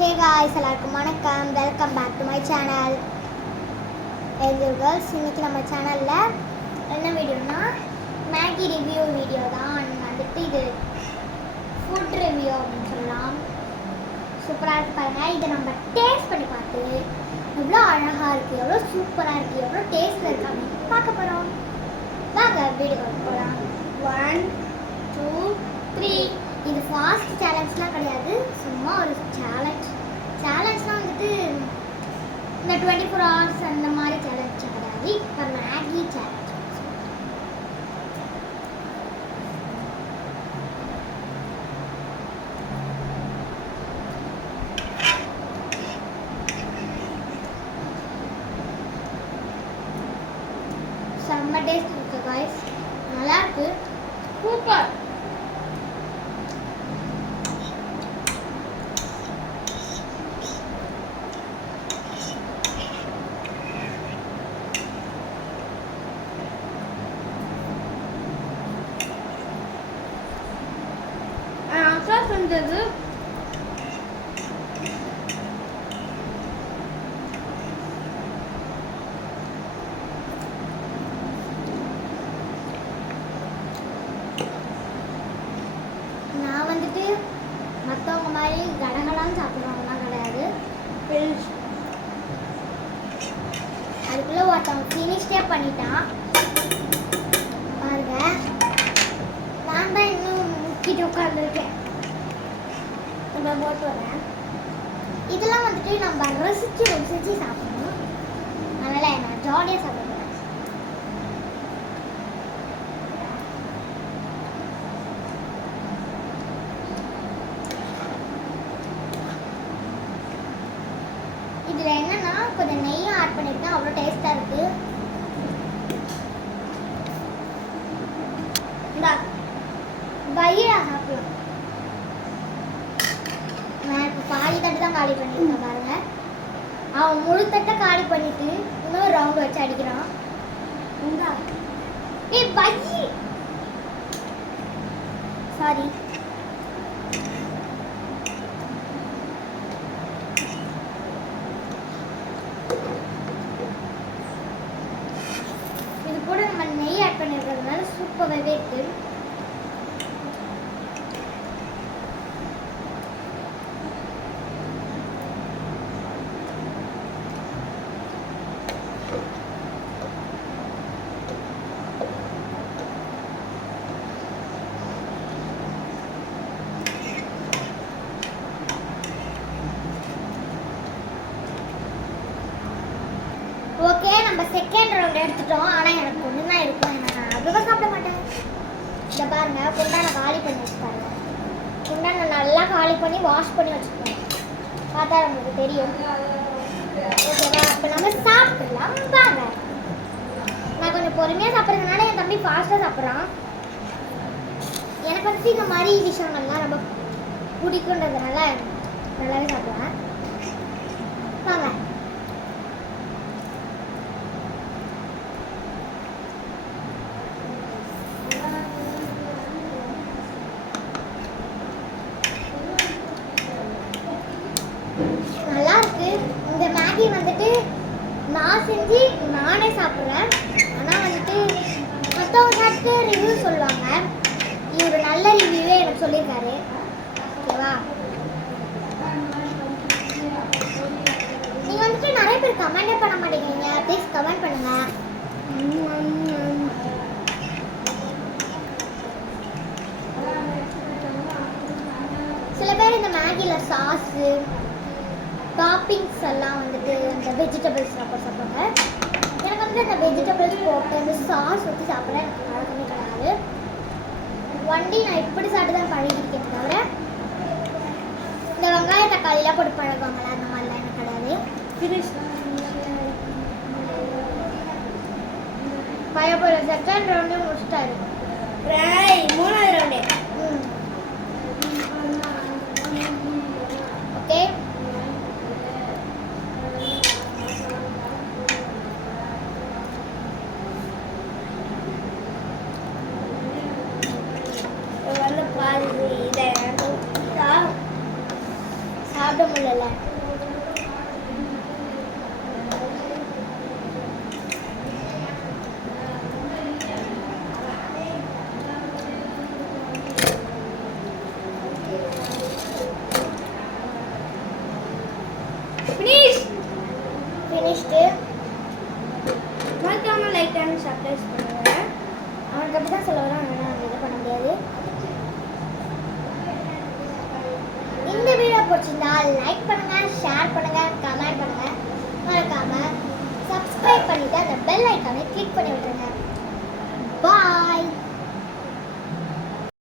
ஹே guys, எல்லாருக்கும் வணக்கம். Welcome back to my channel. Girls, இன்றைக்கி நம்ம சேனலில் என்ன வீடியோனா மேகி ரிவ்யூ வீடியோ தான். வந்துட்டு இது ஃபுட் ரிவ்யூ அப்படின்னு சொல்லலாம். சூப்பராக இருக்குது பாருங்கள். இதை நம்ம டேஸ்ட் பண்ணி பார்த்து எவ்வளோ அழகாக இருக்குது, எவ்வளோ சூப்பராக இருக்குது, எவ்வளோ டேஸ்ட்டில் இருக்குது அப்படின்னு பார்க்க போகிறோம். வாங்க வீடியோ போகலாம். 1 2 3. இது ஃபாஸ்ட் சேலஞ்ச்லாம் கிடையாது, சும்மா ஒரு சேலஞ்ச்லாம் வந்துட்டு இந்த 24 hours அந்த மாதிரி சேலஞ்ச் கிடையாது. இப்போ மேகி சேலஞ்ச். செம்ம டேஸ்ட் இருக்குது காய்ஸ், நல்லா இருக்கு, சூப்பர். செஞ்சது நான் வந்துட்டு மற்றவங்க மாதிரி கடகடான்னு சாப்பிட்றவங்கலாம் கிடையாது. அதுக்குள்ளே ஒருத்தவங்க ஃபினிஷ்டே பண்ணிட்டான் பாருங்க. நான் தான் இன்னும் முக்கிட்டு உட்காந்துருக்கேன். இப்போ போட்டு வரேன். இதெல்லாம் வந்துட்டு நம்ம ரசிச்சு சாப்பிடணும். அதனால் நான் ஜாலியாக சாப்பிடுவேன். இதில் என்னன்னா கொஞ்சம் நெய்யும் ஆட் பண்ணியிருக்கேன், அவ்வளோ டேஸ்ட்டாக இருக்குது. இந்த பையா சாப்பிடலாம். நான் இப்போ பாதி தட்டு தான் காலி பண்ணியிருக்கேன் பாருங்க. அவன் முழு தட்டை காலி பண்ணிட்டு இன்னொரு ரவுண்ட் வச்சு அடிக்கிறான். ஏய் பையி, சாரி. இது கூட நம்ம நெய் ஆட் பண்ணிருக்கிறதுனால சூப்பராகவே இருக்கு. ஓகே, நம்ம செகண்ட் ரவுண்ட் எடுத்துட்டோம். ஆனால் எனக்கு ஒன்று தான் இருக்கும், நான் அவ்வளோவா சாப்பிட மாட்டேன். இதை பாருங்க, குண்டானை காலி பண்ணி வச்சுப்பாருங்க. குண்டானை நல்லா காலி பண்ணி வாஷ் பண்ணி வச்சுக்கோங்க, பார்த்தா நமக்கு தெரியும். ஓகேவா? இப்போ நம்ம சாப்பிடலாம் வாங்க. நான் கொஞ்சம் பொறுமையாக சாப்பிட்றதுனால என் தம்பி ஃபாஸ்ட்டாக சாப்பிட்றான். எனக்கு வந்துட்டு இந்த மாதிரி விஷயங்கள்லாம் ரொம்ப பிடிக்குன்றதுனால நல்லாவே சாப்பிடுவேன். வாங்க. நல்லா இருக்கு. இந்த மேகி வந்துட்டு நான் செஞ்சு நானே சாப்பிட்றேன். ஆனால் வந்துட்டு மற்றவங்க சாப்பிட்டு ரிவ்யூ சொல்லுவாங்க. இவர் நல்ல ரிவ்யூவே எனக்கு சொல்லியிருக்காரு. ஓகேவா? நீங்கள் வந்துட்டு நிறைய பேர் கமெண்டே பண்ண மாட்டேங்கிறீங்க. ப்ளீஸ் கமெண்ட் பண்ணுங்க. சில பேர் இந்த மேகியில் சாஸு டாப்பிங்ஸ் எல்லாம் வந்துட்டு இந்த வெஜிடபிள்ஸ் சாப்பிட்றாங்க. எனக்கு வந்து இந்த வெஜிடபிள்ஸ் போட்டு இந்த சாஸ் ஊற்றி சாப்பிட்ற எனக்கு பழக்கமே கிடையாது. வண்டி நான் இப்படி சாப்பிட்டு தான் பழகிருக்கேன் தவிர இந்த வெங்காய தக்காளிலாம் போட்டு பழகுவாங்களா அந்த மாதிரிலாம் எனக்கு கிடையாது. பயப்பட செகண்ட் ரவுண்டே முடிச்சிட்டாரு. மூணாவது ரவுண்டே. ஓகே, சாப்பிட முடியல. ஃபினிஷ்டு. மறக்காம லைக் அண்ட் சப்ஸ்கிரைப் பண்ணுங்க. அவனுக்கு அப்படி தான் சொல்ல வரான், ஆனால் இதை பண்ண முடியாது. இந்த வீடியோ பிடிச்சிருந்தா லைக் பண்ணுங்க, ஷேர் பண்ணுங்க, கமெண்ட் பண்ணுங்க. மறக்காம சப்ஸ்கிரைப் பண்ணிட்டு அந்த பெல் ஐக்கானை கிளிக் பண்ணி விட்டுருங்க.